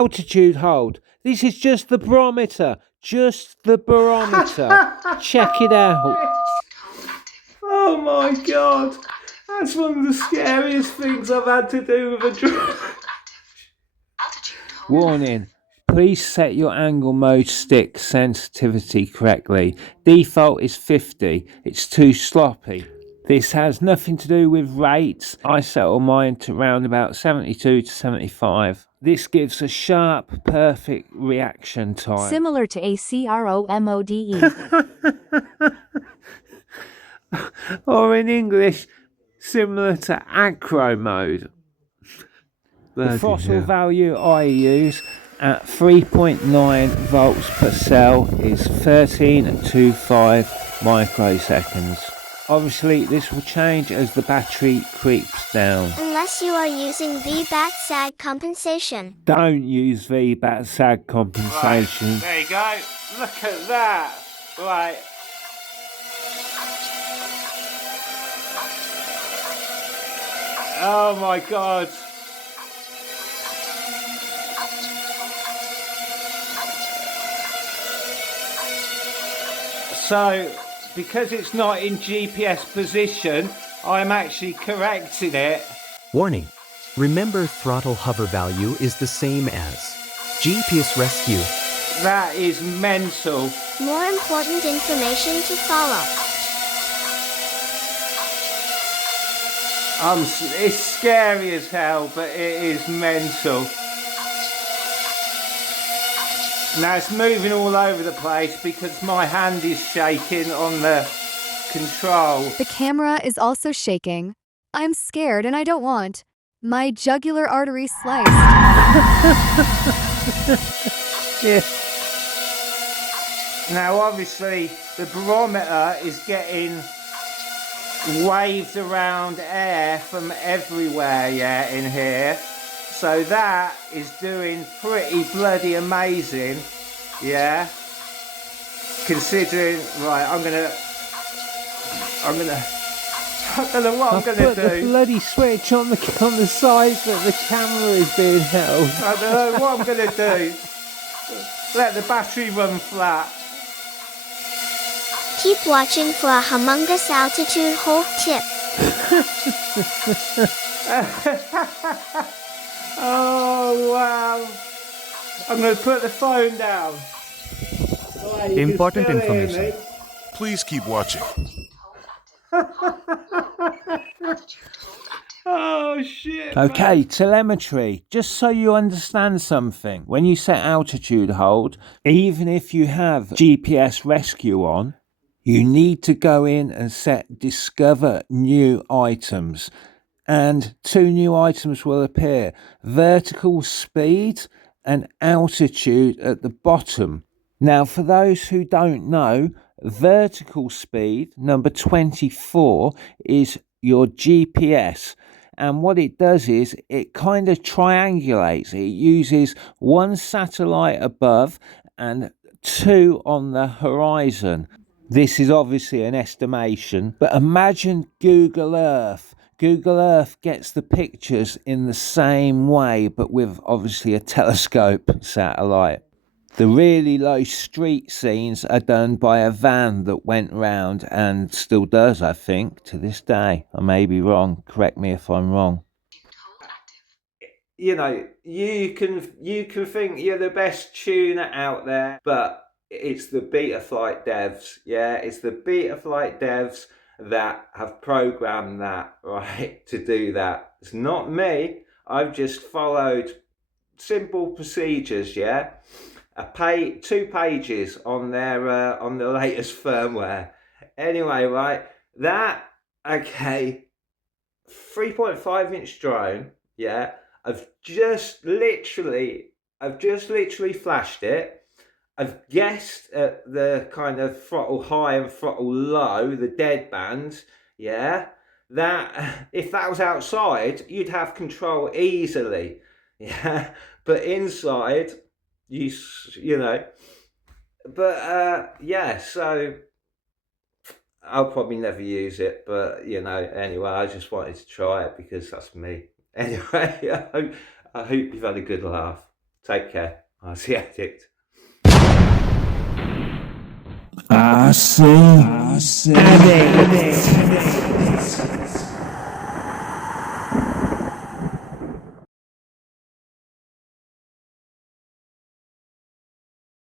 altitude hold. This is just the barometer. Just the barometer. Check it out. Oh my god. That's one of the scariest things I've had to do with a drone. Warning. Please set your angle mode stick sensitivity correctly. Default is 50. It's too sloppy. This has nothing to do with rates. I settle mine to around about 72 to 75. This gives a sharp, perfect reaction time. Similar to a CROMODE. Or in English, similar to acro mode. The throttle value I use at 3.9 volts per cell is 13.25 microseconds. Obviously, this will change as the battery creeps down. Unless you are using VBAT sag compensation. Don't use VBAT sag compensation. Right, there you go. Look at that. Right. Oh my god. So, because it's not in GPS position, I'm actually correcting it. Warning. Remember, throttle hover value is the same as GPS rescue. That is mental. More important information to follow. It's scary as hell, but it is mental. Now it's moving all over the place because my hand is shaking on the control. The camera is also shaking. I'm scared and I don't want my jugular artery sliced. Yeah. Now obviously the barometer is getting waved around air from everywhere, yeah, in here. So that is doing pretty bloody amazing, yeah. Considering, right, I don't know what I'm gonna put do. The bloody switch on the side that the camera is being held. I don't know what I'm gonna do. Let the battery run flat. Keep watching for a humongous altitude hold tip. Oh wow. I'm going to put the phone down. Right, Important information. Please keep watching. Oh shit. Okay, man. telemetry. Just so you understand something, when you set altitude hold, even if you have GPS rescue on, you need to go in and set discover new items. And 2 new items will appear: vertical speed and altitude at the bottom. Now, for those who don't know, vertical speed, number 24, is your GPS. And what it does is it kind of triangulates. It uses 1 satellite above and 2 on the horizon. This is obviously an estimation, but imagine Google Earth. Google Earth gets the pictures in the same way, but with obviously a telescope satellite. The really low street scenes are done by a van that went round and still does, I think, to this day. I may be wrong. Correct me if I'm wrong. You know, you can think you're the best tuner out there, but it's the Betaflight devs, yeah? It's the Betaflight devs that have programmed that, right, to do that. It's not me. I've just followed simple procedures, yeah? 2 pages on their on the latest firmware. Anyway, right, that, okay, 3.5-inch drone, yeah? I've just literally flashed it. I've guessed at the kind of throttle high and throttle low, the dead bands, yeah? That, if that was outside, you'd have control easily, yeah? But inside, you know, but yeah, so I'll probably never use it, but you know, anyway, I just wanted to try it because that's me. Anyway, I hope you've had a good laugh. Take care. RCADDICT. I see. Addict.